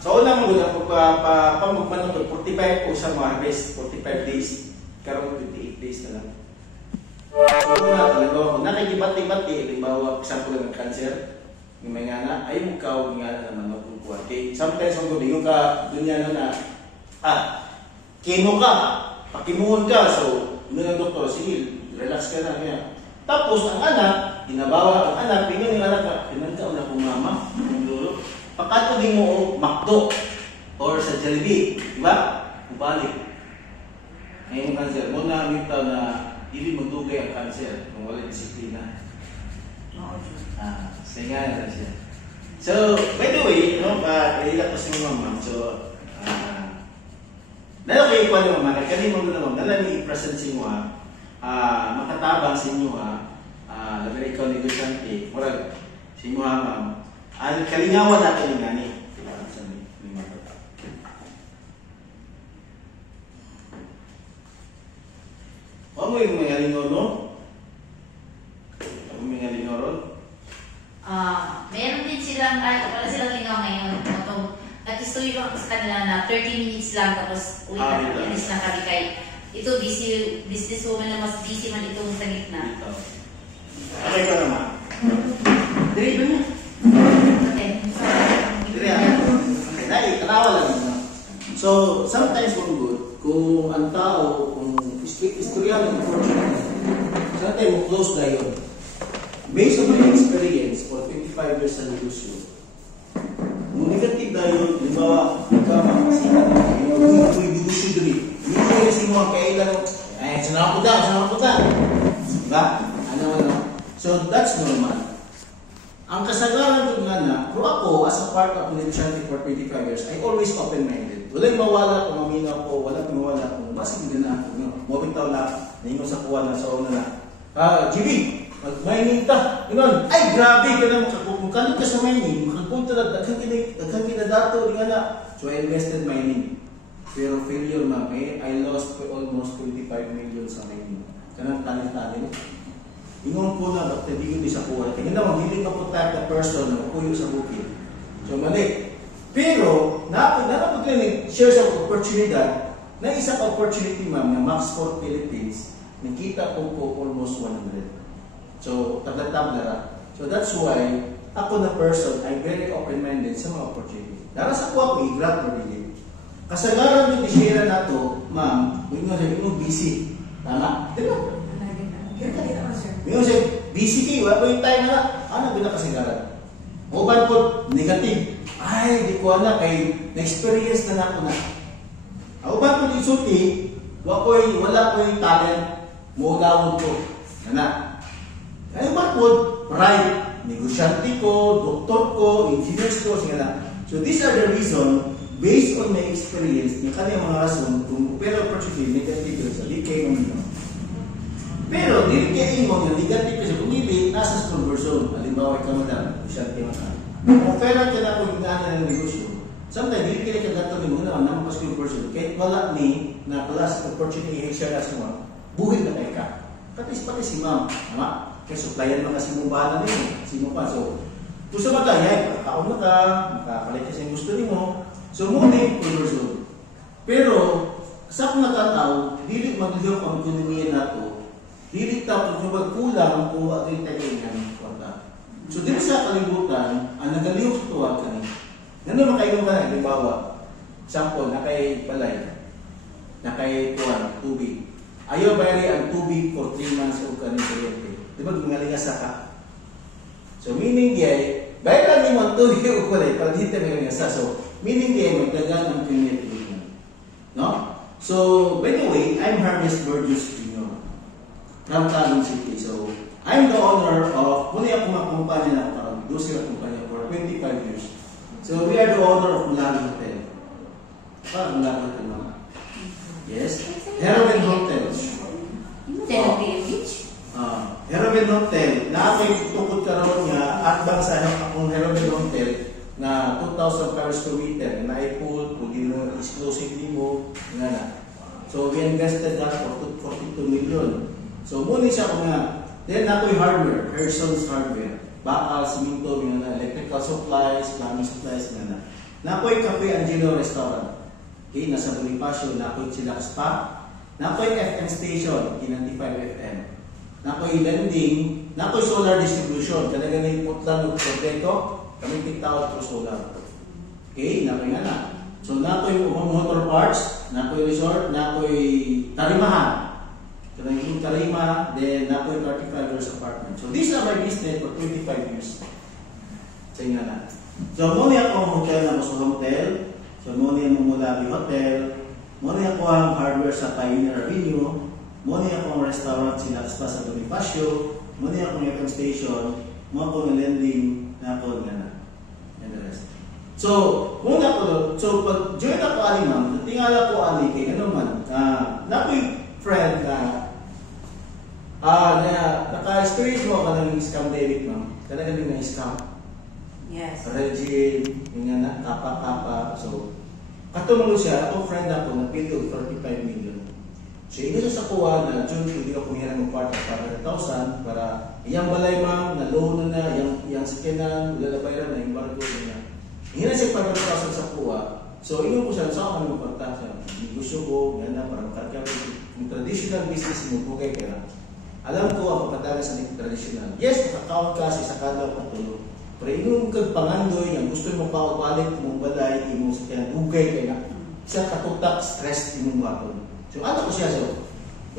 So una mo gud pamagmanong 45 po sa harvest, 45 days. Karon 28 days na lang. So una talaga kung nakikibati-bati, halimbawa example ng cancer, yung may ngana, ay mukaw ngana naman magkukuha. Okay, sometimes ang gabi yung ka dunya na kino ka, pakimuhon ka, so yun ang doktor, sige, relax ka na kaya. Tapos ang anak, inabawa ang anak, pingan yung anak, pinagkaon na kong mama, yung lolo. Pagkatugin mo makdo or sa Jollibee, di ba? Ubalik. Ngayon cancer, muna mitaw na hindi magdugay ang cancer kung wala disiplina. Singa na siya. So, by the way, kanila ko sa mga ma'am, so, dahil kayo pa naman, kalimang ko naman, dahil may i-present sa inyo makatabang sa inyo labi na ikaw negosyante, murag sa inyo ma'am, kalingawan natin yung gani. Ano yung mga lingaw, no? Ano yung mga lingaw ron? Meron din silang, wala silang lingaw ngayon. Nag-story ko sa kanila na 30 minutes lang tapos uwi na kami, alis na kami kay ito busy, businesswoman na mas busy man itong sa gitna. Okay ko naman. Dili ba niya? Okay. Dili okay, dahil kanawa lang naman. So, sometimes kung ang tao, kung istorya ng opportunity, sometimes mo close na yun. Based on my experience for 25 years sa negosyo, kung negative na yun, halimbawa, magkamakasinan, yung negosyo diri, yung kasi mga kailan, sanang puta. Diba? So, that's normal. Ang kasagaran ko nga na, pero ako, as a part of negosyante for 25 years, I always open-minded. Walang mawala kung maminaw ko, walang mawala kung basig na ako. Mawin tao na, naingon sa kuwan na sa una na, GB, mag-mining ta. Ganun, ay grabe ka na kung kalit ka sa mining, makapunta na, daghang kinadato, di nga na. So I invested mining. Pero failure ma'am, I lost almost 25 million sa mining. Kanang talent-talent. Ingon ko na, ba't hindi ko di sa kuwan? Kaya naman, hindi ka po type na person na mapuyo sa bukid. So mali. Pero, share sa oportunidad, na isang opportunity ma'am na Max Sport Philippines, nakita ko almost 100. So, tabla-tabla. So, that's why, ako na person, I'm very open-minded sa mga opportunity. Dara sa kuha ko, i-grab na rin. Kasagaran yung i-share na ito, ma'am, yung busy. Tama? Diba? Yung siya, busy kayo, wala yung time na, ano binakasagaran? Uban po, negative. Ay, di ko na, kay na-experience na ako na. Uban po, isulti, wala ko yung talent, muulawon ko. Na. Ay, uban po, pride, negosyante ko, doktor ko, engineers ko, sige na. So, these are the reason, based on my experience, yung kanyang mga rason, kung pero opportunity, negative yun, sa di kayo naman. Pero, dili kayo yung negative kasi pumili, nasa strong version. Halimbawa, ikaw madam, negosyante mo kung pera ka na kung gana ng negosyo, sometimes, dili kayo kagato ni muna ang namang strong version. Kahit wala ni, na plus opportunity, i-share na mo, buhit na kayo ka. Pati si ma'am, tama? Kaya supplyan mga simubahan na nyo, simupan. So, kung sa magkaya, makakaon na ka, makapalit ka sa gusto mo. So, muna yung conversion. Pero, sa akong natataw, dili magliyok ang ekonomiya na ito, dili tapos yung magkulang kung wag yung tagaingan kwarta. So, dili sa kalibutan, ang nagaliyok sa tuwag ka ni. Ganun makainom ka na, halimbawa, sample, na kay balay, na kay tuwan, tubig. Ayaw bayari ang tubig for 3 months o ka ni kuryente. Di ba, gingaligasa ka? So, meaning diay, bayaran mo ang tubig o kulay, para dito may ginagasa. So, meaning diay, magdagan ang kuryente. No? So, by the way, I'm Harvest Burgess Jr. from Talang City. So, I'm the owner of, muna yung kumpanya na parang grocery kumpanya for 25 years. So, we are the owner of Mulagi Hotel. Parang Mulagi Hotel mga. Yes? Heroin Hotel. Heroin Hotel. Nakakay tukod ka naman niya at bang sa akong Heroin Hotel na 2,000 per square meter na i-pool, pwede mo exclusively mo, nga. So, we invested that for 42 million. So, muna siya ko nga. Then, ako yung hardware, Herson's Hardware. bakal, siminto, electrical supplies, plumbing supplies, nga. Nakoy Cafe Angelo Restaurant. Okay, nasa Bonifacio, nakoy sila spa. Nakoy FM station, 95 FM. Nakoy lending, nakoy solar distribution. Kada ganay putlan o kompleto, kami tiktawad po solar. Okay, nakoy nga na. So nakoy motor parts, nakoy resort, nakoy tarimahan. Kada yung tarima, then nakoy 35 years apartment. So this is our business for 25 years. Sa nga na. So, muna ako hotel na Muso Hotel. So, muna yung Mulabi Hotel. Muna ako ang hardware sa Pioneer Avenue. Muna ako ang restaurant sila sa Bonifacio. Muna ako ang FM station. Muna ako ng lending na ako na. And the rest. So, muna ako, so pag join ako ali ma'am, tingala ko ali kay ano man, na ko yung friend na naka-experience mo ka ng scam debit ma'am. Talaga din na scam. Yes. Regine, yung nga na, kapa-kapa. So, katulong siya, ako friend ako, napili og 45 million. So, ino sa kuha na, June, hindi ko kumihan ng part of 500,000 para iyang balay ma'am, na loan na, iyang sikinan, wala na bayaran na, yung barko na. Hina siya 500,000 sa kuha. So, ino ko siya, saan kami magpunta siya? Negosyo ko, ganda, para makarkapit. Yung traditional business mo, okay kaya. Alam ko, ako patagas sa traditional. Yes, makakawag kasi sa kada pagtulog. Pero yung kagpangandoy, yung gusto mo pa balik mong balay, yung sa kaya bugay kaya siya katutak, stress yung buhaton. So ano ko siya so?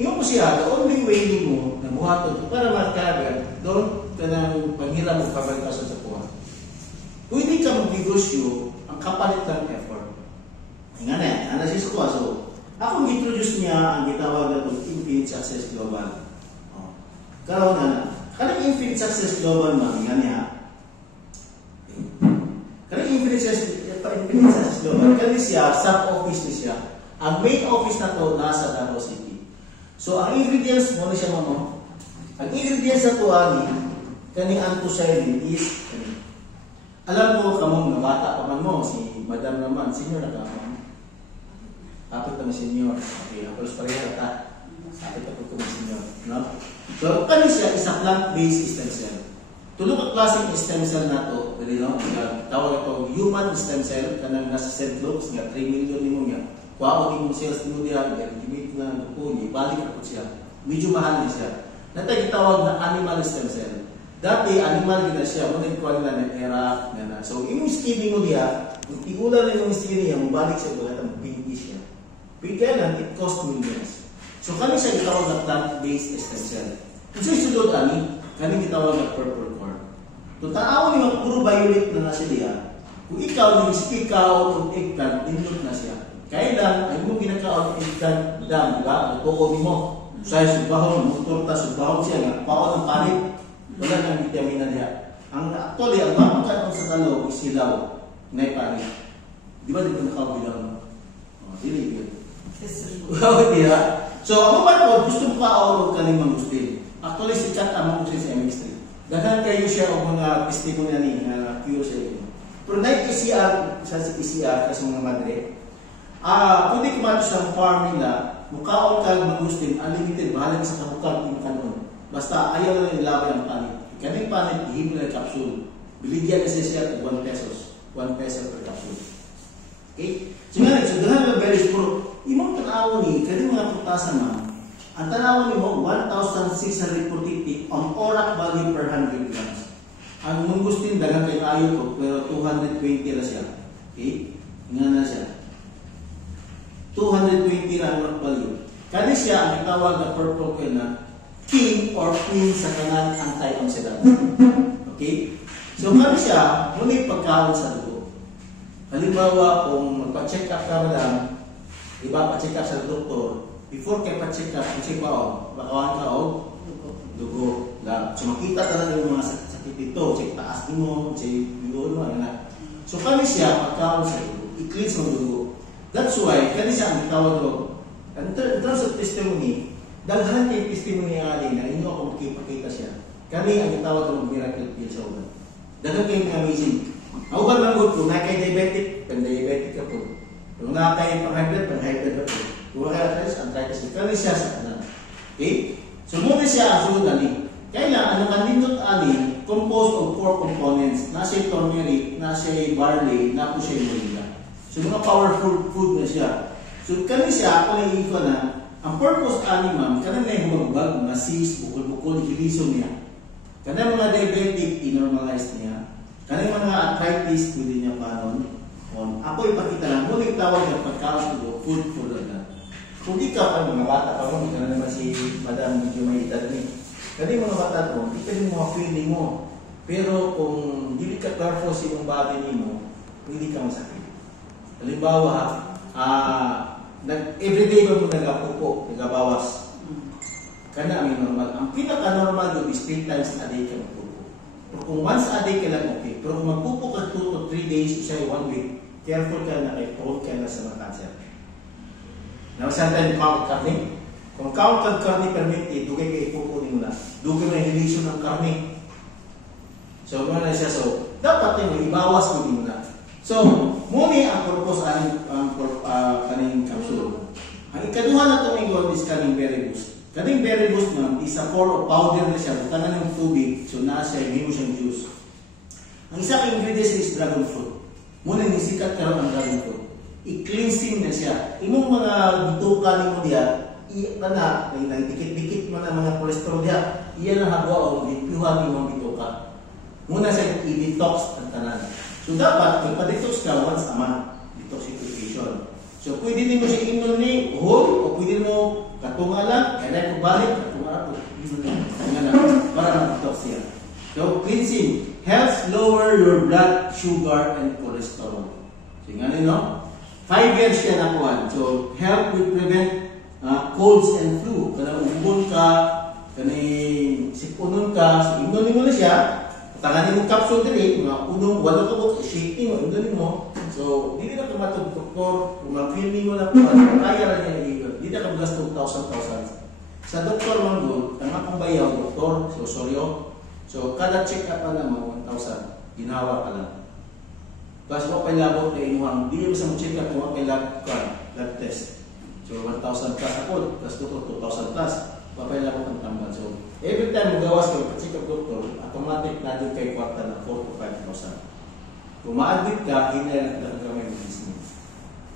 Yung ko siya, the only way mo na buhaton para makagad, doon ka ng panghiram mo kabalikasan sa kuha. Kung hindi ka mag-negosyo, ang kapalit ng effort. Nga na, analysis ko. So, ako introduce niya ang gitawag na itong Infinite Success Global. Karoon na, kanang Infinite Success Global man, nga niya, karena Infinite Success Global, kani siya, sub-office ni siya. Ang main office na to nasa Davao City. So, ang ingredients mo na siya mamo. Ang ingredients na to kani anthocyane is, alam mo kamong na bata pa man mo, si Madam naman, senior na ka mo. Kapit kami senior. Okay, halos pareha ka. Kapit ako kami senior. No? So, kani siya, isa plant-based stem cell. Tulog ang klaseng stem cell na ito, tawag ito human stem cell, kanang nasa cell blocks, nga 3 million mo nga. Kuha ko cells mo diya, gimit na duko niya, balik ako siya. Medyo mahal niya siya. Natay gitawag na animal stem cell. Dati, animal din na siya, muna yung kuha nila ng era, na. So, yung skinny mo diya, kung tigulan na yung skinny niya, mabalik siya, wala itang pinky siya. Kaya lang, it cost millions. So, kami siya gitawag na plant-based stem cell. Kung siya isulod, kami gitawag na purple corn. Kung tanaw niyo puro violet na nasa siya, kung ikaw ikaw ng eggplant, nindot na siya. Kaya lang, ay mo ginakaon ng eggplant, madam, diba? Nagpoko mo. Sa subahon, torta, subahon siya nga. Paon ng panit, wala nang vitamina niya. Ang actually, ang mapagkatong sa talo, isilaw, na panit. Di ba dito nakabilaw no? Dili yun. Wow, diba? So, ako ba ito, gusto mo ka-aurog ka ng mangustin. Actually, si Chat amang ko sa MX3. Daghan kayo siya o mga testimony na cure sa iyo. Pero na-PCR, sa PCR kasi mga madre, pwede kumato sa farm nila, mukhaon ka mag-gustin, unlimited, bahala sa kabukal yung kanon. Basta ayaw na nilaway ang panit. Kaning panit, ihim na capsule. Biligyan kasi siya at 1 pesos. 1 peso per capsule. Okay? So nga, so daghan na very puro. Imong tanaw ni, kaning mga putasan man, ang tanaw ni mo, 1,640 on ORAC value per 100 grams. Ang mungustin, dagang kayo ayo ko, pero 220 na siya. Okay? Nga na siya. 220 na ORAC value. Kani siya, ang itawag na purple coil na king or queen sa kanang antioxidant. Okay? So, kani siya, muna pagkaon sa dugo. Halimbawa, kung magpa-check up ka madam, iba pa-check up sa doktor, before kay pa-check up, check pa o, bakawan ka o, dugo. So makita talaga yung mga sakit dito, check taas mo, check yun mo, ano. So kami siya, pagkaon sa dugo, i-cleanse mo dugo. That's why, kani siya ang tawag ko, in terms of testimony, daghan kay testimony ali na inyo ako makipakita siya. Kami ang tawag ko miracle pill sa uban. Daghan kay mga amazing. Ako ba lang ko, na kay diabetic, pan-diabetic ka po. Kung na kay pang-hybrid, pang-hybrid ka po. Kung arthritis, arthritis. Kani siya sa kanan. Okay? So, muna siya ang sunod ali. Kaya lang, ano kanindot ali, composed of 4 components. Nasa turmeric, nasa barley, na po siya moringa. So mga powerful food na siya. So kani siya, ako naiiko na, ang purpose ani ma'am, kanang na humagbag, masis, bukol-bukol, giliso niya. Kanang mga diabetic, i-normalize niya. Kanang mga arthritis, pwede niya panon. Ako ipakita lang, muling tawag ng pagkaon ko, food for the God. Kung di ka pa mga bata pa mo, ika na naman si Madam medyo may edad ni. Kanang mga bata mo, di ka rin mga feeling mo. Pero kung hindi ka careful sa iyong body mo, hindi ka masakit. Halimbawa, everyday ba mo nagapupo, nagabawas? Kana ang normal. Ang pinaka-normal doon is 3 times a day ka magpupo. Pero kung once a day ka lang, okay. Pero kung magpupo ka 2 to 3 days, o say 1 week, careful ka na kay prone ka na sa mga cancer. Now, saan tayo count karne? Kung count kang karne permitted, dugay ka ipupunin mo na. Dugay mo yung hilisyon ng karne. So, ano na siya? So, dapat yung ibawas mo din na. So, muna ang purpose ang kaning capsule. Ang ikaduha na itong ingon is kaning berry boost. Kaning berry boost naman is a form of powder na siya. Butangan ng tubig, so nasa siya, may mo siyang juice. Ang isang ingredients is dragon fruit. Muna yung sikat karon ang dragon fruit. I-cleansing na siya. Imong mga bitukan mo diya, dikit-dikit mo na mga cholesterol diya, iyan ang hagwa o dipuhan imong bituka. Muna siya i-detox ang tanan. So dapat, magpa-detox ka once a month. Detoxification. So pwede din mo siya inom ni whole o pwede mo katunga lang, kailan ko balik, katunga ako. Para mag-detox siya. So cleansing helps lower your blood sugar and cholesterol. So nga no? 5 years siya nakuhan. So help with prevent colds and flu. Kana umbon ka, kaning sipunon ka, so inom mo na siya. Tanganin mo capsule dili, mga unong, wala ka mo, shaking mo, inunin mo. So, hindi na kumatog doktor, kung mag-filming mo na po, kaya lang niya nagigil. Hindi na kabgas 2,000. Sa doktor man doon, tama kong bayaw, doktor, so soryo. So, kada check-up na naman, 1,000. Ginawa ka lang. Tapos mo pailabot na inuhang, hindi mo sa mo check-up kung pailabot ka, lab test. So, 1,000 plus ako, plus doktor, 2,000 plus. Papailabot ang tambal. So, every time magawas kayo, pa-check-up doktor, automatic na doon kay kwarta na 4,000 to 5,000. Kung ma-admit ka, hinay lang kamay ng business.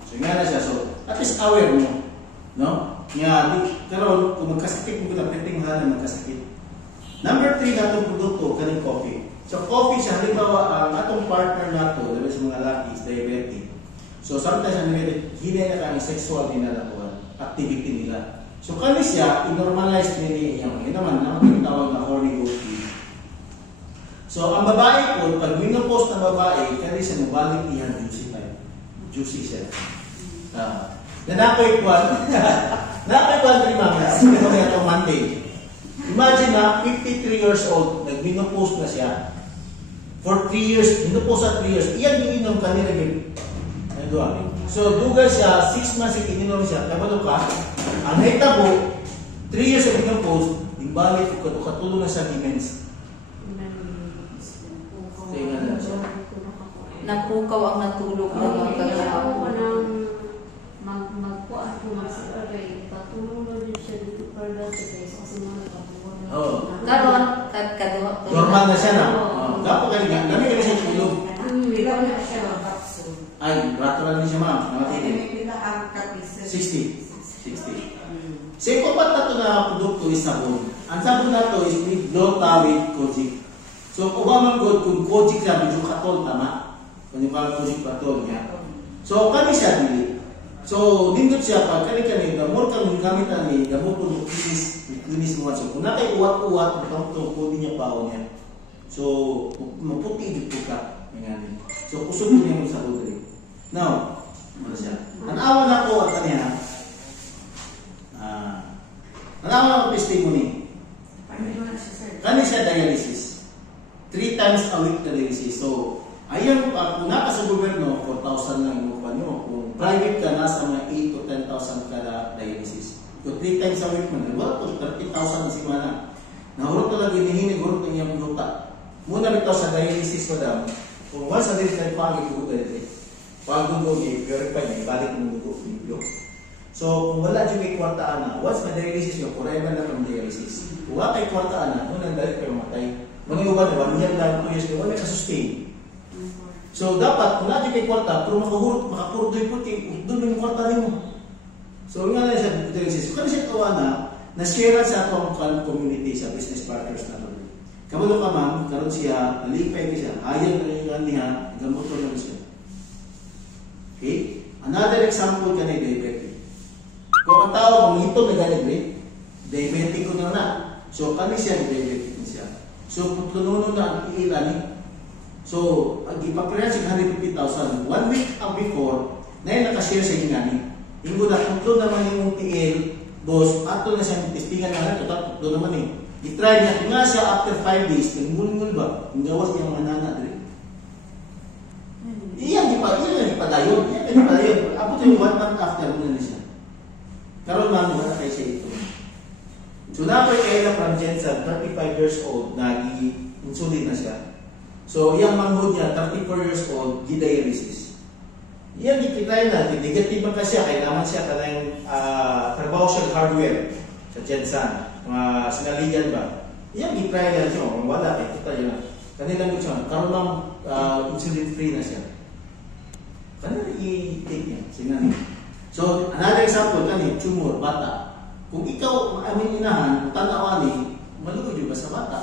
So, nga na siya. So, at least aware mo. No? Nga, karoon, kung magkasakit mo na, pwedeng halang magkasakit. Number 3 na itong produkto, kaning coffee. So, coffee siya, halimbawa, ang atong partner na ito, labi sa mga laki, is diabetic. So, sometimes, hinay na kami sexual din na activity nila. So, kami siya, i-normalize niya yun naman, ang tawag na horny goatee. So, ang babae po, pag minopause ng babae, kaya siya mabalik niya juicy type. Juicy siya. Nanakoy po, nanakoy po ang 3 months, hindi ko na itong Monday. Imagine na, 53 years old, nag-minopause na siya. For 3 years, minopause at 3 years, iyan yung inom kanila yun. So, duga siya, 6 months ininom siya, kabalo ka, ang hitabo, 3 years of minopause, imbalik ko, katulong na sa demens. Napukaw ang natulog na mga ako nang magpuan ko magsipagay. Patulong na din siya dito para dati kasi mga nakabuhan. Karon, kadwa. Normal na siya na. Dapat ka rin, dami ka rin siya tulog. Bilang na siya ng kapsul. Ay, rato lang din siya ma'am. Namatinin. Pila ang kapis. 60. So, yung kapat na ito na produkto is sabon. Ang sabon na ito is with Glotawid Kojic. So, Obama good kung Kojic na, medyo katol, tama? Kung yung mga Kojic katol niya. So, kami siya dili. So, dindot siya pa, kani-kani, more kang gamit ani, gamot po kinis mo. So, kung nakay uwat-uwat, kung niya paon niya. So, maputi dito ka. So, kusog mo niya mo sa udri. Now, ano siya? Nanawan ako at kaniya. Nanawan ako testimony. Kani siya dialysis. 3 times a week na dialysis. So, ayan, kung naka sa gobyerno, 4,000 lang yung mukha nyo. Kung private ka, nasa mga 8 to 10,000 kada dialysis. Kung 3 times a week man, wala po, 30,000 na simana. Nahurot talaga, hinihinig, hurot na iyang luta. Muna rin sa dialysis, madam. Kung once a day na ipagig ko dito, pag dugo niya, purify niya, ibalik mo dugo, limpyo. So, kung wala dyan may kwartaan na, once na dialysis nyo, forever na ang dialysis. Kung wala kay kwartaan na, muna dahil kayo matay. Mga iba na 1 year lang, 2 years, wala ka sustain. So dapat, kung natin kay kwarta, pero makapurdoy po, doon yung kwarta rin mo. So nga na siya, so kaya siya kawa na-share sa atong community, sa business partners na ito. Kabalo ka ma'am, karon siya, nalipay ka siya, hayag na yung niya, gamot ko na siya. Okay? Another example ka na diabetic. Kung ang tao, kung ito na ganit, diabetic ko na. So kani siya, diabetic na siya. So putununan na ang ilan. So, ipaprehan siya 150,000. 1 week before, na yung nakashare sa inyo ngani. Yung na, kung naman yung TL, boss, ato na siyang testingan na ito, tatlo naman eh. I-try niya, kung nga siya after 5 days, nagmulmul ba? Yung gawas niya mga nana, dire. Iyan ipadayon. Abot yung 1 month after, muna na siya. Karoon man, wala kayo siya ito. So, napay kayo na from Jensen, 35 years old, nag-insulin na siya. So, iyang manghod niya, 34 years old, dialysis. Iyang ikitay na, negative man ka siya, kaya naman siya kanang trabaho siya hardware sa Jensen. Mga sinaligan ba? Iyang ikitay na siya, kung wala, ikitay na. Kanilang siya, karoon ng insulin free na siya. Kanilang i-take niya, sinani. So, another example, tumor, bata. Kung ikaw, inahan, tanawan maluwid yung ba sa bata?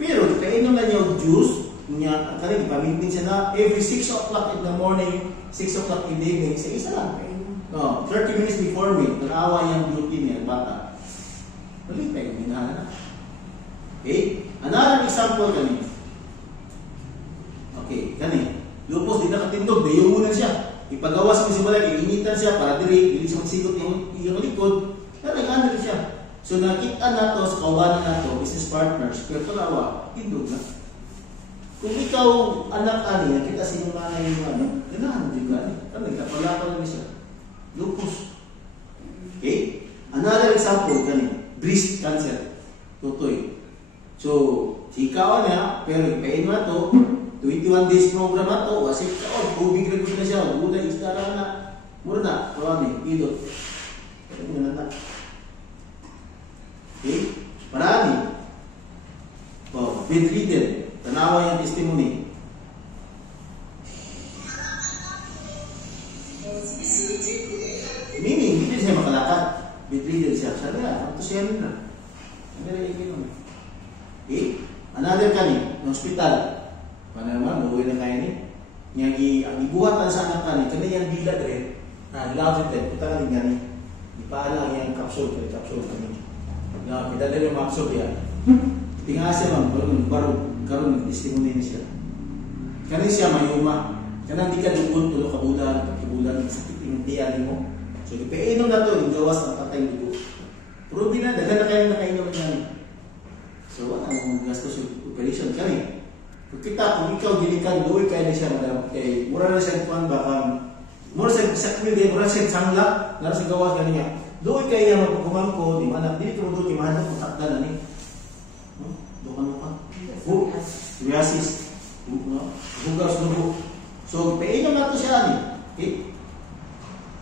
Pero, kainom na niya yung juice, niya, pamintin siya na every 6 o'clock in the morning, 6 o'clock in the evening, sa isa lang. No, 30 minutes before me, nanawa yung gluten niya, bata. Malipay, minahan na. Okay? Another example kani. Okay, kani. Lupos, di nakatindog, dayo muna siya. Ipagawas mo si balay, iinitan siya para diri siya magsigot yung likod. Nag-ano siya. So nakita na to sa kawanan na to, business partners, pero talawa, tindog na. Kung ikaw anak ani, nakita sa inyong mga yung ganahan din ka ani. Nagkapalapal na siya. Lupus. Okay? Another example kani, breast cancer. Tutoy. So, sikaw niya, pero ipain mo na to, 21 days program na to, kasi tubig rin na siya, gulay, isda lang na. Mura na, kawami, idot. Kaya mo na. Okay? Marami. Bedridden. Tanawa yung testimony. Meaning, hindi siya makalakad. Bedridden siya. Sabi na, ito siya rin na. Sabi na, ikinom. Okay? Another kani, ng hospital. Paano naman, mahuwi na kayo ni. Ang ibuhat na sa anak kani, kani yung bilag rin. Ilawin din, punta ka rin gani. Ipaalang yung capsule kani. Pidala yung capsule yan. Tinga siya man, karon testimony niya siya. Kani siya mayuma. Kana di ka dugon, tulo ka bulan, sakit yung tiyan mo. So, ipainom na to, yung gawas ng tatay dugo. Pero na, dagan na kayo nakainom yan. So, ang gastos yung operation kani. Kung ikaw gilikan, doon kayo na siya, madam. Okay, mura na siya kuhan baka, mura siya sakmil, mura siya sangla, lalo sa gawas gani niya. Doon kayo yung magpagkumang ko, di manak, dili ko doon, di manak, kung takda na ni. Doon ka. Psoriasis. Bugas lubo. So, painom na ito siya ni. Okay?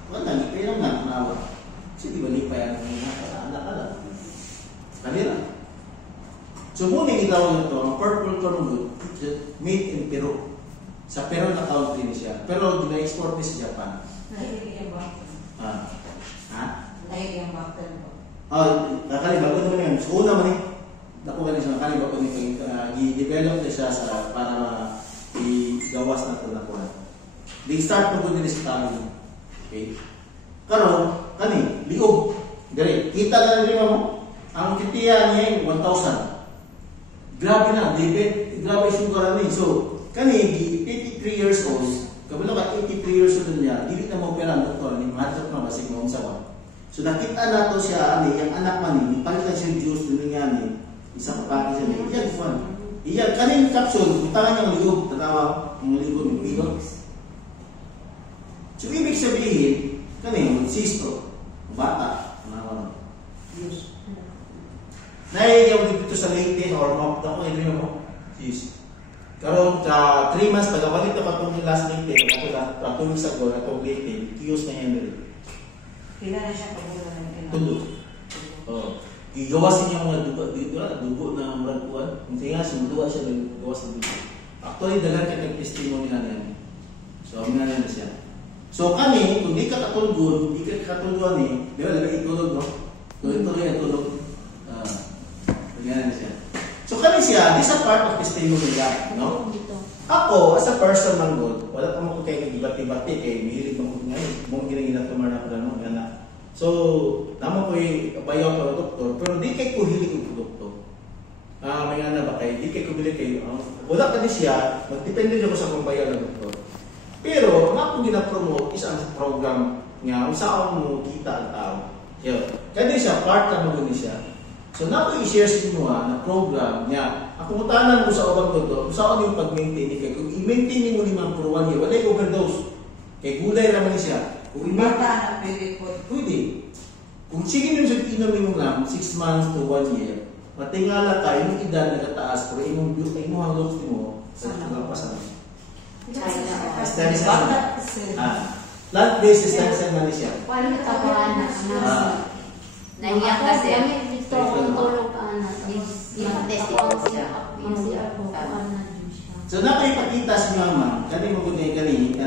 Wala, painom na, nawa. Kasi di ba lipayan ng anak ka lang. Kanila. So, muna itawag na ito, ang purple cornwood, made in Peru. Sa Peru na country niya siya. Pero, gina-export niya sa Japan. Naiiyak ba? Ha? Naiiyak ba? Nakalibago naman yan. So, una man ako galing sa nakalibago i-develop na siya para i-gawas na ito na kuha. They start na po nila sa talo. Okay? Karon, liog. Dari, kita na rin mo, ang kitiya niya yung 1,000. Grabe na, grabe sugar na So, 83 years old, kabalo ka 83 years old niya, dili na mo pera ang doktor, ni mahatap na basig mo sa ba. So, nakita na to siya, yung anak man palitan siya yung juice, doon niya isang kapaki siya, iyan fun. Iyan, kaning capsule, butangan niyang liog, tanawa, ang liog ng pilot. So, ibig sabihin, sisto, bata, Diyos. Naiyaw dito sa Leyte, or map na ko, hindi mo, sis. Karoon, 3 months, tagabalik na patong last Leyte, ako 2 weeks ago, na itong Leyte, kiyos na yan rin. Pila na siya pag-ulan ng Tulo. gigawasin niya mga dugo na murag kuan. Hindi nga sumuduwa siya gawas ng dugo. Actually dagan kay testimony na niya. So amin na siya. So kami kung di ka katulgon, di ka katulgon ni, di ba labi itulog no? Tuloy-tuloy ang tulog. Ganyan siya. So kami siya, this is a part of testimony niya, no? Ako, as a person man God, wala pa mo ko kayo nag-ibati-bati kay mihilig mo ngayon. Mong ginagina tumar na pala mo, gana. So, naman ko yung bayaw para doktor, pero di kay ko hilig yung produkto. May nga na ba kayo, di kay ko bilig kayo. Wala ka ni siya, magdepende niyo ko sa kung bayaw ng doktor. Pero, ang akong ginapromote is ang program nga, kung saan mo kita ang tao. Kaya siya, part na mo siya. So, na ko i-share sa inyo na program niya. Ako mutanan mo sa obang ko kung saan yung pag-maintain kay kung i-maintain mo limang for 1 year, wala yung overdose. Kay gulay naman siya. Kung Bata na pwede. Kung sige nyo siya inom lang, 6 months to 1 year, matingala ka, yung edad nagkataas, pero imong hanglok mo, sa pasan. Plant-based is stem man siya. Paano ka pa anak? Nangyang kasi. Dito akong tulog ka anak. Test ito siya. So nakipakita si mama, kani mo gud kani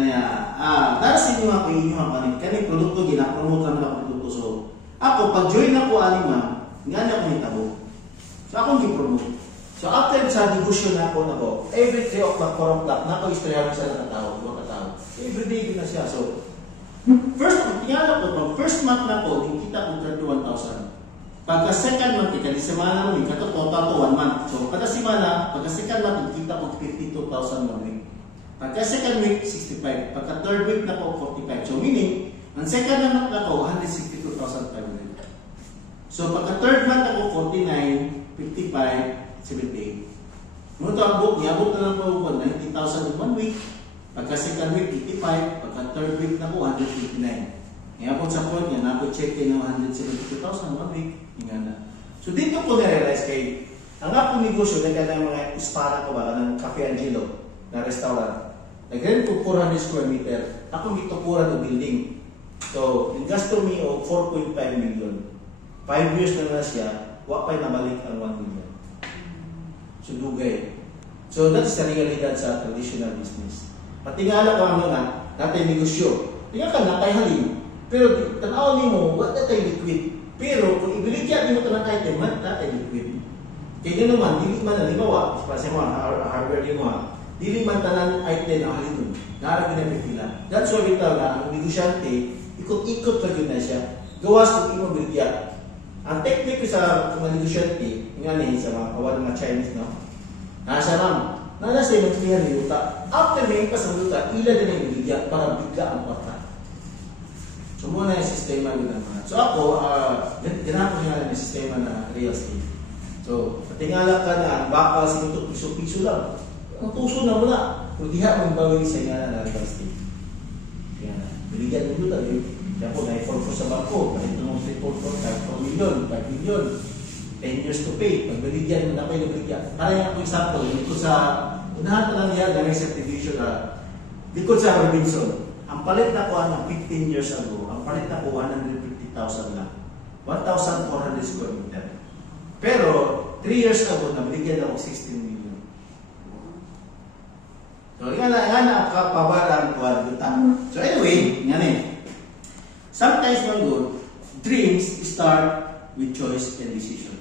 darasin niyo ako inyo kani produkto gina-promote naman ako produkto. So ako pag join ako ani ma'am, ngani ako nitabo. So ako gi-promote. So after sa negosyo na ako, every 3 o'clock, 4 o'clock, na ako istorya sa katao, mga katao. Every day ko na siya. So first month na ko, kita ko 31,000. Pagka second month, kada semana mo, ikaw total to 1 month. So kada semana, pagka second month, kita ko 52,000 1 week. Pagka second week, 65. Pagka third week na ko, 45. So meaning, ang second month na ko, 162,500. So pagka third month ako, 49, 55, 78. Nung ito ang book niya, book na lang po 90,000 in 1 week. Pagka second week, 85. Pagka third week na ko, 159. Ngayon po sa point niya, napo-check kayo ng 172,000 1 week. Na. So dito ko na-realize kay ang akong negosyo na ng mga ispana ko ba, ng Cafe Angelo na restaurant. Nag-rent ko 400 square meter. Ako gitukuran ng building. So, gasto mi o 4.5 million. 5 years na siya, wapay nabalik ang 1 million. So, dugay. So, that's the realidad sa traditional business. Patingala ko ang mga natin negosyo. Tingnan ka na kay halim. Pero tanaw ni mo, wala tayo liquid. Pero kung ibiligyan mo ito ng item, natin liquid. Kaya gano'n man, dili man na, limawa, kasi mo, hardware din mo, dili man tanan item ang halin. Naarap na pipila. That's why bitaw na, ang negosyante, ikot-ikot pa yun na siya. Gawas kung imo biligyan. Ang technique sa mga negosyante, nga ni sa mga kawan mga Chinese, no? Nasa ram, nasa yung magpilihan ni Luta. After may ipas ang Luta, ila din yung biligyan para bigla ang pata. So muna yung sistema nila naman. So ako, ginagawa nila yung sistema na real estate. So, patingala ka na, ang bakal sa ito, piso-piso lang. Ang tuso na muna. Kung diha mong bawin sa nga na real estate. Kaya na, biligyan mo doon tayo. Kaya po, na-i-fall sa bangko. Ito mong 3.4 million, 5 million. 10 years to pay. Pag biligyan mo na kayo biligyan. Para yung ako example, dito sa, unahan pa lang niya, gamay certification na, dito sa Robinson. Ang palit na ko ng 15 years ago, ang palit na ko 150,000 lang. 1,400 square meter. Pero, 3 years ago, nabigyan ako 16 million. So, nga na kapabaran ko So, anyway, nga sometimes mga good, dreams start with choice and decision.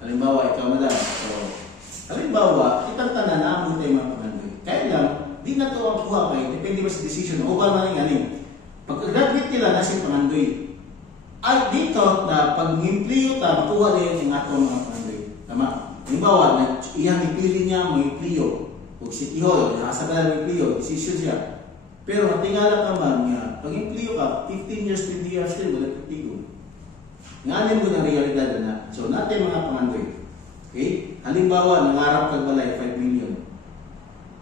Halimbawa, ikaw madam. So, halimbawa, kitang tanan na ang tayo mga paganoy. Kaya lang, di na ito ang kuha kayo, depende ba sa decision. O ba man yung pag-graduate nila na si pangandoy. Ay, dito na pag ng-impliyo ta, makuha na yun yung atong mga pangandoy. Tama? Halimbawa, iyang ipili niya mga impliyo. O City Hall, nasa ka na ng impliyo, decision siya. Pero matingala ka man nga, pag impliyo ka, 15 years, 20 years still, wala impliyo. Nganin mo na realidad na. So, natin mga pangandoy. Okay? Halimbawa, nangarap kang balay, 5 million.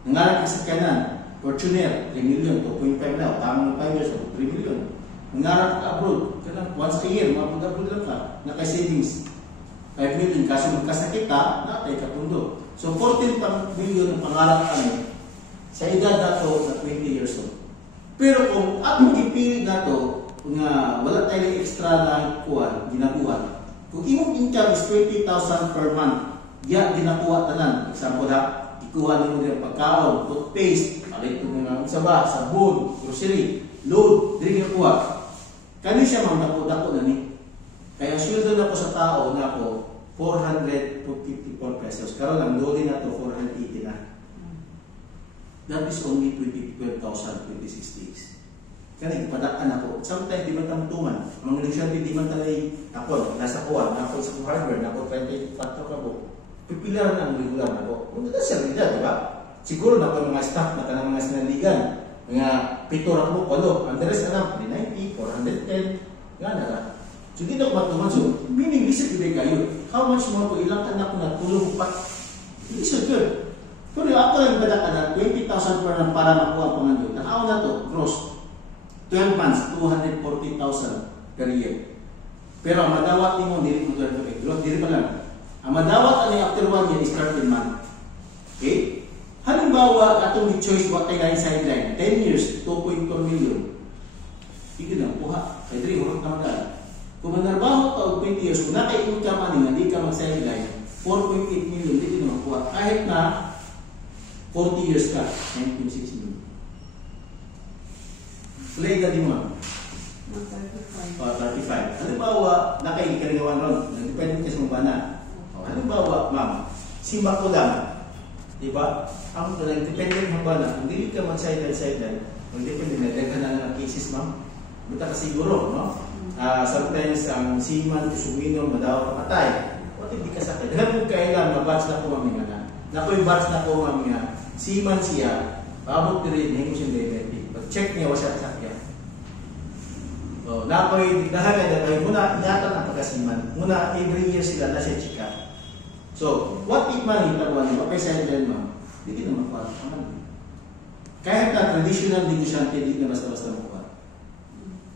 Nangarap ka sa kanan, Fortuner, 3 million, 2.5 na, tamang 5 years, 3 million. Nangarap ka abroad, once a year, mapag-abroad lang ka, naka-savings, 5 million, kasi magkasakit ka, natay kapundo. So 14 million ang pangarap kami sa edad na to na 20 years old. Pero kung atong ipili na to, nga wala tayong extra na kuwan, ginabuhan, Kung imong income is 20,000 per month, diya ginakuha tanan. Example ha, ikuha nimo diya pagkaon, toothpaste, palit mo nga saba, sabon, grocery, load, diri ginakuha. Kani siya mang dako-dako na ni. Kaya sweldo na ko sa tao na ko 454 pesos. Karon lang loading na to 480 na. That is only 12,000, 26 days. Kani padaan ako. Sometimes di man tamtuman. Ang negosyante di man talay ako nasa kuha, ako sa hardware, ako 24 ka po. Pipilaran ang regular na ako. Kung dito siya rin di ba? Siguro na ako mga staff na kanang mga sinaligan. Mga pitura ko, walo. Ang rest na lang, 390, 410. Nga na lang. So dito ako matuman. So, meaning, visit today kayo. How much more ko ilang anak ko na tulong pa? Hindi so good. Pero ako lang bada ka na 20,000 per na para makuha ang pangandoy. Tanaw na to, gross. 12 months, 240,000 per year. Pero ang madawat ni mo, dili mo 12 growth, dili pa lang. Ang madawat ani after 1 year is 13 months. Okay? Halimbawa, atong choice what ay line sideline, 10 years, 2.4 million. Hindi lang, kuha. Kaya dili, hurot na magdaan. Kung manarbaho ka og 20 years, kung naka-income ani nga, di ka mag-sideline, 4.8 million, di ka makuha. Kahit na 40 years ka, 9.6 million. Play ka din mo. 35. Halimbawa, naka-ikaringawan ron. Nagdepende ka sa mga bana. Halimbawa, ma'am, simba ko lang. Diba? Ang nagdepende ng mga bana. Kung hindi ka mag-sideline, magdepende na daghan na ng cases, ma'am. Buta ka siguro, no? Sometimes, ang seaman, kusumino, madaw, patay. O, hindi ka sakit. Dahil kung kailan, mabatch na ko, ma'am, nga. Nako'y batch na ko, ma'am, nga. Seaman siya, pabot na rin, hindi siya diabetic. Pag-check niya, wala sakya. So, nako'y, dahil na, muna, ingatan ang pagkasiman. Muna, every year sila na siya chika. So, what if man, itabuan niyo, pa-sideline, ma'am, hindi na makuha. Kahit na traditional negosyante, hindi na basta-basta makuha.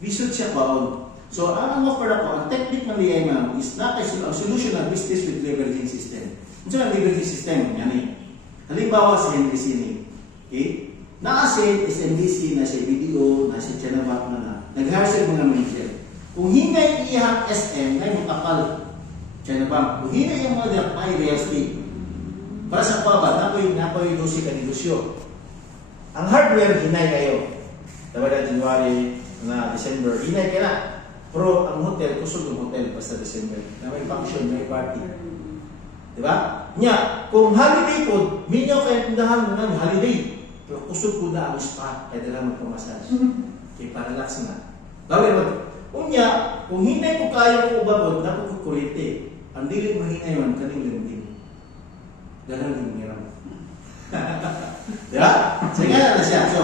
Research siya pa. So, ang offer ako, ang technique ng DI, ma'am, is not a solution of business with leveraging system. Ito ang leveraging system, yan eh. Halimbawa sa NBC ni. Okay? Na-asset is NBC, na siya video, na siya channel na nag-hire siya mga manager. Kung hinay iyang SM, na yung kapal. Channel bank. Kung hinay yung mga may real estate. Para sa pababa, napoy lusi ka negosyo. Ang hardware, hinay kayo. Diba na January, na December, hinay ka na. Pero ang hotel, kusog yung hotel basta December. Na may function, may party. Diba? Nya, kung holiday po, minyaw kayo tindahan mo ng holiday. Pero kusog po na ang spa, kaya dala magpamassage. Kaya para-relax na. Bawal mo. Unya, kung hinay po kayo po babod, napukukurite. Ang dili mo hinay man, kaning lindin. Dalang din meron. Diba? So, nga na siya. So,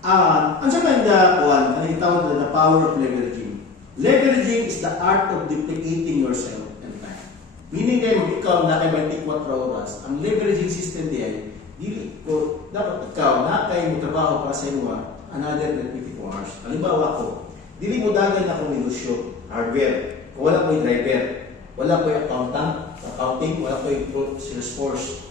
ang siya man ang tawag na power of leveraging. Leveraging is the art of duplicating yourself and time. Meaning kayo, ikaw na kay 24 oras, ang leveraging system diyan, dili ko dapat ikaw na kay mo trabaho para sa inyo another 24 hours. Halimbawa ako, dili mo dagan ako negosyo, hardware. Kung wala ko yung driver, wala ko yung accounting, wala ko yung sales force.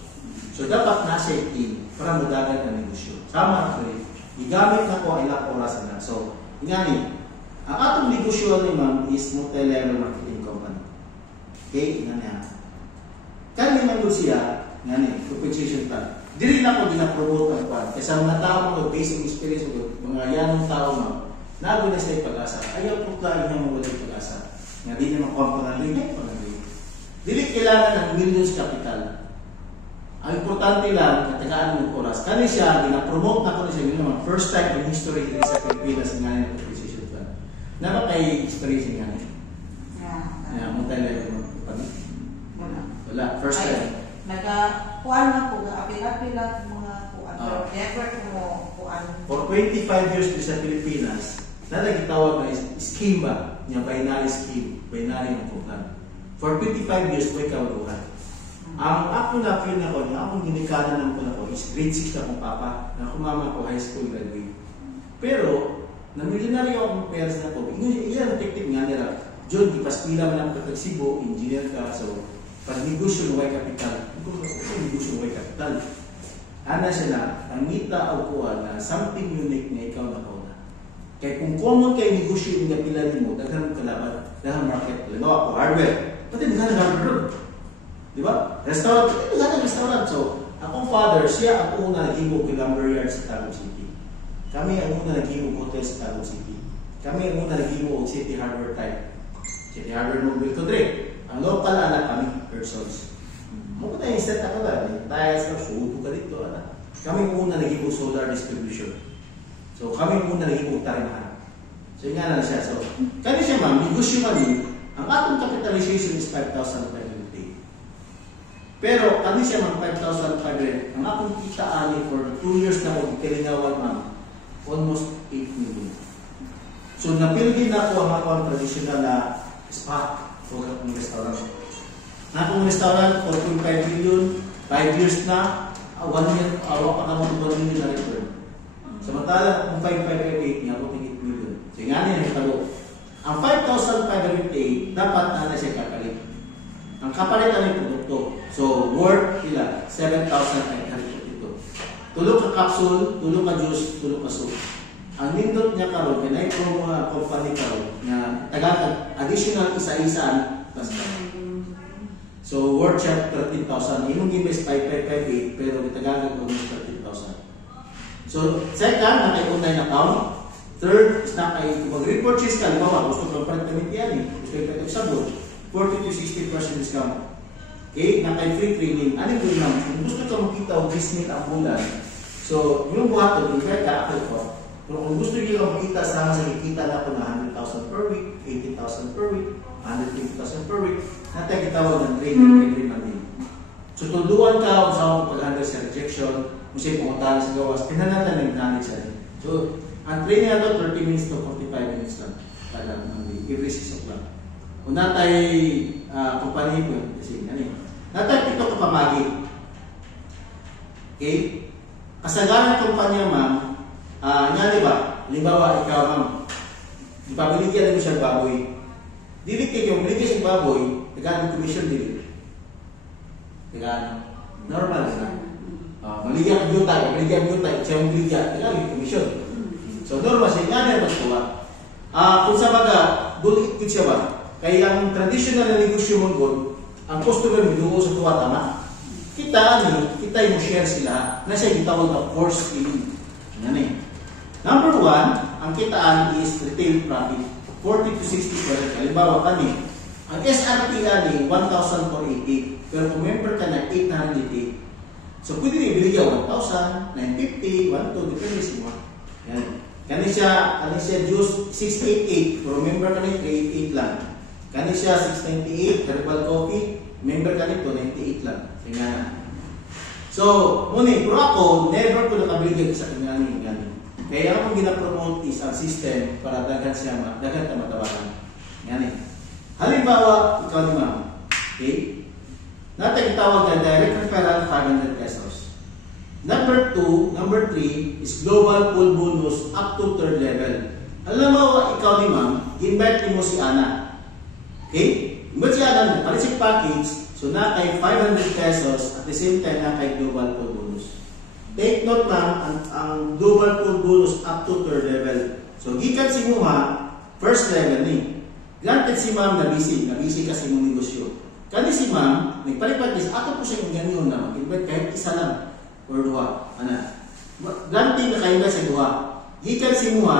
So dapat nasa team para mo dagan ang negosyo. Sama ako rin. Igamit na ko ilang oras na. So, ingani, ang atong negosyo ni ma'am is multi-level marketing company. Okay? Ingani ha. Kaya naman doon siya, ingani, compensation plan. Dili na ko gina-promote ang plan. Kasi ang mga tao mga basic experience ko, mga yanong tao ma'am, nago na sila pag-asa. Ayaw po tayo niya mawala yung pag-asa. Nga di niya makuha pangalan, dili kailangan ng millions capital. Ang importante lang, katagaan ng oras. Kani siya, gina-promote na ko na siya, mga first time in history din sa Pilipinas nga yung compensation plan. Naman kay experience nga niya? Yeah. Multi-level mo. Wala. First time. Nagkuhan na po, apil-apil mga kuhan. Never mo kuhan. For 25 years sa Pilipinas, nagitawag na scheme ba? Niya binary scheme. Binary ng kuhan. For 25 years, may kawaluhan. Ang ako na feel na ko, akong ginikanan naman ko is grade 6 na akong papa. Na akong mama ko, high school graduate. Pero, na-millionary akong parents na ko. Iyan ang technique nga nila. John, ipaspila man ako kag Cebu, engineer ka. So, pag negosyo ng capital, negosyo ng capital. Ana siya na, ang ngita o kuha na something unique na ikaw na kauna. Kaya kung common kay negosyo yung pila mo, daghan mo kalaban, daghan market. Halimbawa ako, hardware. pati naghanap di ba? Restaurant, pati naghanap restaurant. So, akong father, siya ang una naghimo kay lumberyard sa Tagum City. Kami ang una naghimo hotel sa Tagum City. Kami ang una naghimo og City Harbor type. City Harbor mo Bill Tudre. Ang local anak kami, persons. Mo pa tayo set ako lang. Tayo sa sudo ka dito, anak. Kami ang una naghimo solar distribution. So, kami ang una naghimo tarimahan. So, yung nga lang siya. So, kani siya ma'am, negosyo kami, ang atong capitalization is 5,500. Pero, kani siya ma'am, 5,500. Ang atong kita ani for 2 years na ako, kilingawan ma'am, almost 8 million. So, napilgin na ako ang akong traditional na spa o akong restaurant. Na akong restaurant, 4.5 million, 5 years na, 1 year, awa pa naman 1 million na return. Samantala, kung 5,508 niya, ako tingin million. So, nga niya nagtalo. Ang 5,508, dapat na siya kapalit. Ang kapalit na yung produkto. So, worth ila, 7,900 ito. Tulog ka capsule, tulog ka juice, tulog ka soup. Ang nindot niya karon, pinay pro mga company karon na taga additional isa-isa basta. So, worth siya 13,000. Yung gimbes 5,558, pero itagagan ko ng 13,000. So, second, na kay online account. Third, is na kay kung mag-repurchase ka, halimbawa, gusto ko ng damit yan eh. Gusto ko yung sabon, 40 to 60% discount. Okay, na kay free training. Ano yung lang? Kung gusto ka makita o business ang bulan, so, yung buhaton, invite ka ako ko. Pero kung gusto nyo makita, sama sa kikita na ako na 100,000 per week, 80,000 per week, 150,000 per week, natin kitawag ng training every Monday. So, tulduan ka kung saan mo pag-handle sa rejection, kung sa'yo pumuntahan sa gawas, pinanatan ng knowledge siya. So, ang training na ito, 30 minutes to 45 minutes lang. Talagang Monday, every 6 o'clock. Kung natay kumpanya ko, kasi ano natay pito ka pamagi. Okay? Kasagaran kumpanya ma'am, nga diba, halimbawa ikaw ma'am, ipabiligyan mo siya baboy. Dili kayo, yung biligyan siya baboy, nagkano commission dili. Nagkano? Normal na. Maligyan ang beauty, maligyan ang beauty, siya yung biligyan, nagkano commission. So, normal siya, nga na magkuha. Kung sa baga, doon ikit siya ba? Kaya ang traditional na negosyo mong gold, ang customer mo doon sa tuwa, tama? Kita yung share sila, na siya gitawag na force feeling. Yan eh. Number 1, ang kitaan is retail profit, 40 to 60%. Halimbawa kami, ang SRP ni 1,480, pero kung member ka na 880. So, pwede rin ibili ka 1,000, 950, 1,200, depende sa mga. Yan. Kani siya juice 688, pero member ka na 388 lang. Kani siya 698, herbal coffee, member ka nito 98 lang. Tingnan. So, muna, pero ako, never ko nakabigay sa kanya ng ganyan. Kaya akong ginapromote is ang system para daghan siya, daghan ka matawaran. Yan eh. Halimbawa, ikaw ni ma'am. Okay? Natin itawag na direct referral 500 pesos. Number 3 is global pool bonus up to 3rd level. Alam mo, ikaw ni ma'am, invite mo si Ana. Okay? Invite si Ana, parisik package, so na kay 500 pesos at the same time na kay global pool bonus. Take note ma'am, ang global pool bonus up to 3rd level. So, gikan si Muha, first level ni. Granted si ma'am na busy kasi mong negosyo. Kani si ma'am, nagpalipat is, ato po siya yung ganyan na mag-invite kahit isa lang or duha. Granted na kayo na sa duha. Gikan si Muha,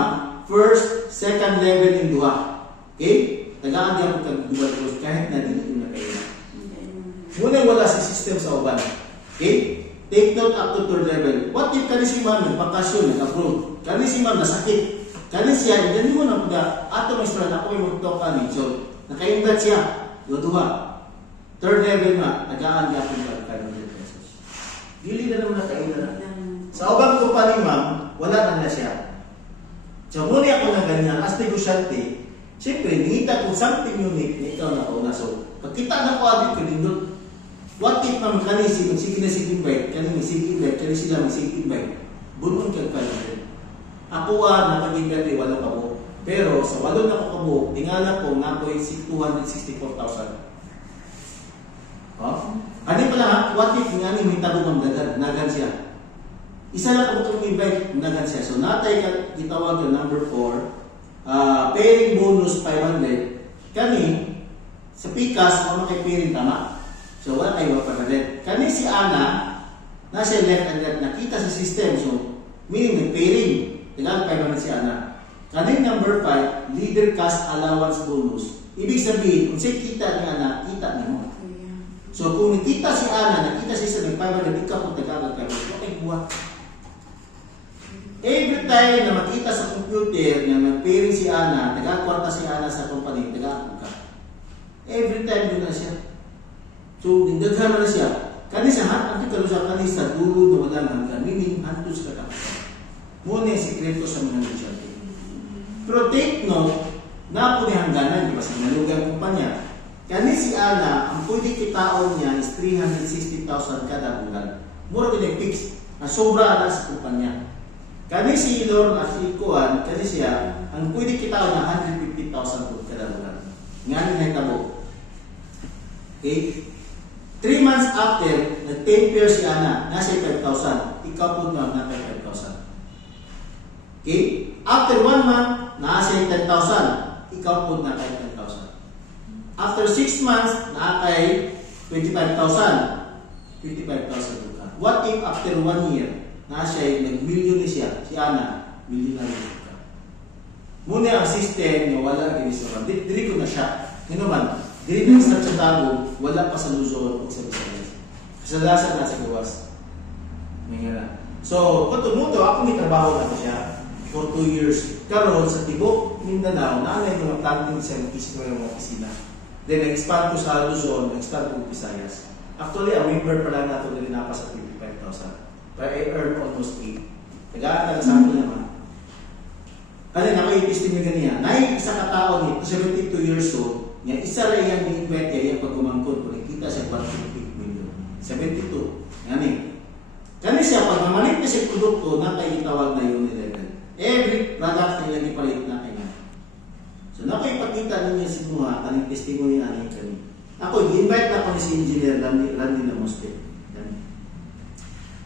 first, second level yung duha. Okay? Tagaan niya po kag-dual pool kahit na dito na kayo na. Muna wala si system sa uban. Okay? Take note up to 3rd level. What if kani si ma'am nagpakasyon, nag-abroad? Kani si ma'am nasakit? Kani siya, ganyan mo na pagka ato may strand ako yung mag-talk kani. So, naka-invite siya. Duha. 3rd level nga, tagaan niya po yung 500 pesos. Dili na naman nakain na. Sa ubang company ma'am, wala na siya. So, muna ako na ganyan, as negosyante, siyempre, nangita kung something unique na ikaw na kauna. So, pagkita na ko abit ko din doon, what if ma'am kani sige na sige invite, kani sila mag-sige invite, bunon kag 500. Ako nakag-invite wala pa mo. Pero sa walo na ko kabo, tingala ko nga ko 264,000. Ano pala ha? What if nga ni may tabong ang nagan siya? Isa lang ko itong invite, nagan siya. So natay gitawag yung number 4, pairing bonus 500. Kani, Sa pikas, kung kay pairing, tama? So, wala kayo magpagalit. Kani si Ana, nasa left and left, nakita sa system. So, meaning nag-pairing. Kailangan 500 si Ana. Kani number 5, leader cast allowance bonus. Ibig sabihin, kung siya kita ni Ana, kita niya mo. So, kung nakita si Ana, nakita siya sa nag-500, ikaw kung tagagag kayo, okay, buwan. Every time na makita sa computer na nag-pairing si Ana, taga-kwarta si Ana sa company, taga-kwarta. Every time doon na siya. So, nagdaghan na siya. Kanisa, ang tikalusa kanisa, dulo na walang hanggan. Meaning, hantos ka kapatid. Muna yung sikreto sa mga negosyante. Pero take note, na po ni hangganan, di ba sa nalugang kumpanya. Kani si Ana, ang pwede kitaon niya is 360,000 kada bulan. Mura ko na fix. Na sobra na sa kumpanya. Kani si Lord at si Kuan, kasi siya, ang pwede kitaon niya 150,000 po kada bulan. Nga na tabo. Okay? 3 months after, nag-10 years si Ana, nasa 5,000. Ikaw po na nasa 5,000. Okay? After 1 month, nasa 10,000. Ikaw po na kay 10,000. After 6 months, nakay 25,000. 25,000 po ka. What if after 1 year, nasa nag-million siya, si Ana, millionaire ka. Muna ang system na wala ginisura. Diri ko na siya. Ano man, diri na sa Tago, wala pa sa Luzon o sa Visayas. Kasalasan na sa gawas. Ngayon. So, patunuto, ako may trabaho na siya for 2 years. Karon sa Tibok, Mindanao, naanay mga planting sa mga opisina. Then, nag-expand ko sa Luzon, nag-expand ko sa Visayas. Actually, ang member pa lang nato din pa sa 55,000. But I earn almost 8. Tagaan sa akin naman. Kasi nakaipistin nyo ganiyan. Nay, isa katao ni 72 years old, nga isa rin yung ni-invite niya yung pagkumangkod. Kung nakita siya 1.8 million. 72. Yan. Kani siya, pag mamalit na siya produkto, nakikitawag na yun ni-level. Every product na yung ipalit na kanya. So, nakipagkita ninyo si mga kaning testimony na yung kanina. Ako, i-invite na ako ni si Engineer Randy Lamoste.